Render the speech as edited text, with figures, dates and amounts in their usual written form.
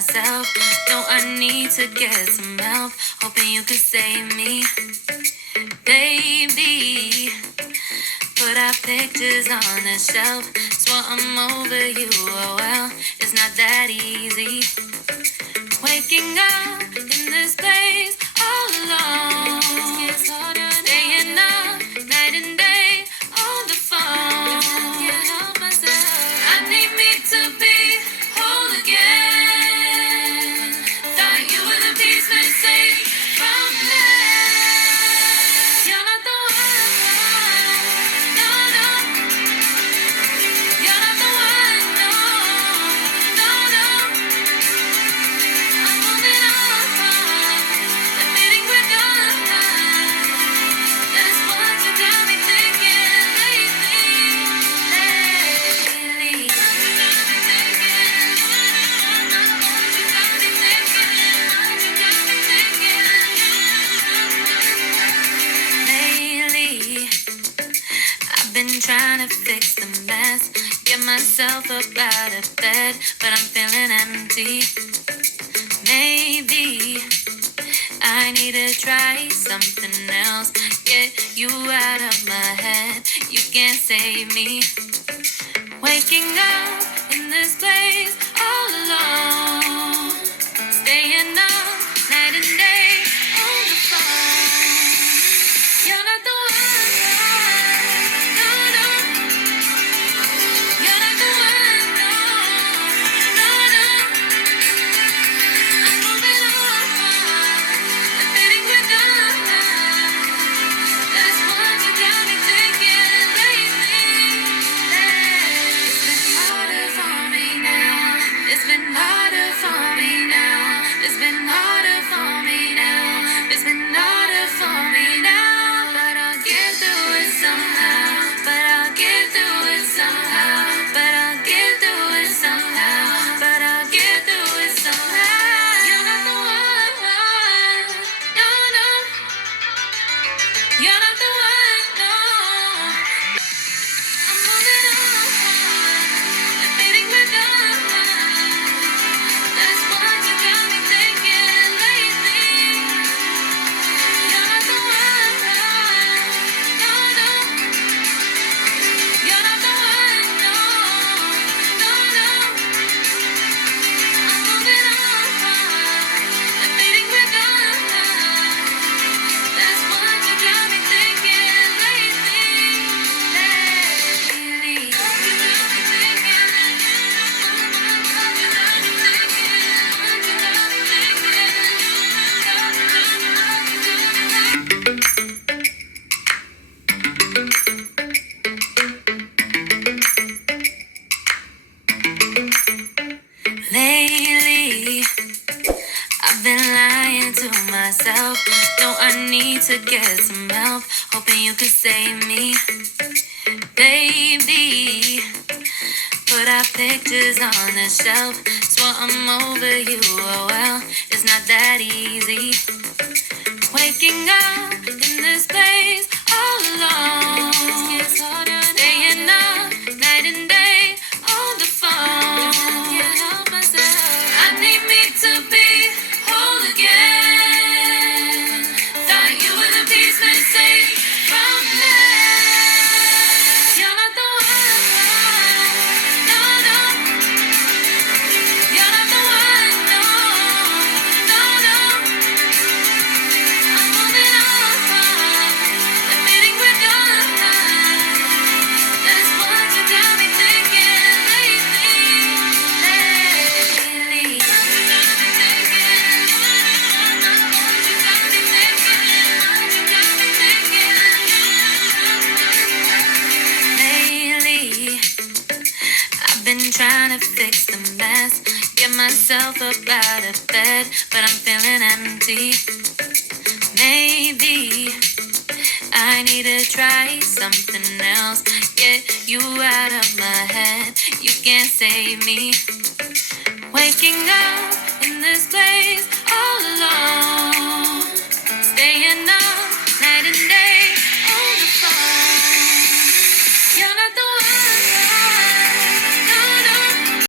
myself. No, I need to get some help. Hoping you could save me, baby. Put our pictures on the shelf. Swore I'm over you, oh well, it's not that easy. Waking up in this place all alone. Staying up night and day on the phone. Can't help myself. I need me to be whole again. Thought you were the piece missing from me. You're not the one. No, no. You're not the one. No, no, no. I'm moving on. Admitting we're done. That's what you got me thinking lately. Lately. You got me thinking. You got me thinking. You got me thinking. Lately, I've been trying to fix the mess. Get myself up out of bed, but I'm feeling empty. Maybe I need to try something else. Get you out of my head. You can't save me. Waking up in this place all alone. Staying up night and day on the phone. You're not the one. No, no. You're not the one. No, no, no. I'm moving on. Admitting we're done. That's what you got me thinking lately. It's been harder for me now. It's been harder for me now. It's been harder for me now. It's been harder for me now. But I'll get through it somehow. But I'll get through it somehow. But I'll get through it somehow. But I'll get through it somehow. You're not the one. No, no. You're not the one. No. I'm moving on. Admitting we're done. That's what you got me thinking lately. You're not the one. No, no. You're not the one. No, no, no. I'm moving on. Admitting we're done. That's what you got me thinking lately. Lately. You got me thinking. You got me Lately, I've been lying to myself. No, I need to get some help. Hoping you could save me, baby. Put our pictures on the shelf. Swore I'm over you, oh well, it's not that easy. Waking up in this place all alone. Staying up night and day on the phone. Can't help myself. I need me to be whole again. Thought you were the piece missing from me. You're not the one. No, no. You're not the one. No, no, no. I'm moving on. Admitting we're done. That's what you got me thinking lately. Lately. You got me thinking. You got me thinking. You got me thinking. Lately, I've been trying to fix the mess. Get myself up out of bed, but I'm feeling empty. Maybe I need to try something else. Get you out of my head. You can't save me. Waking up in this place all alone.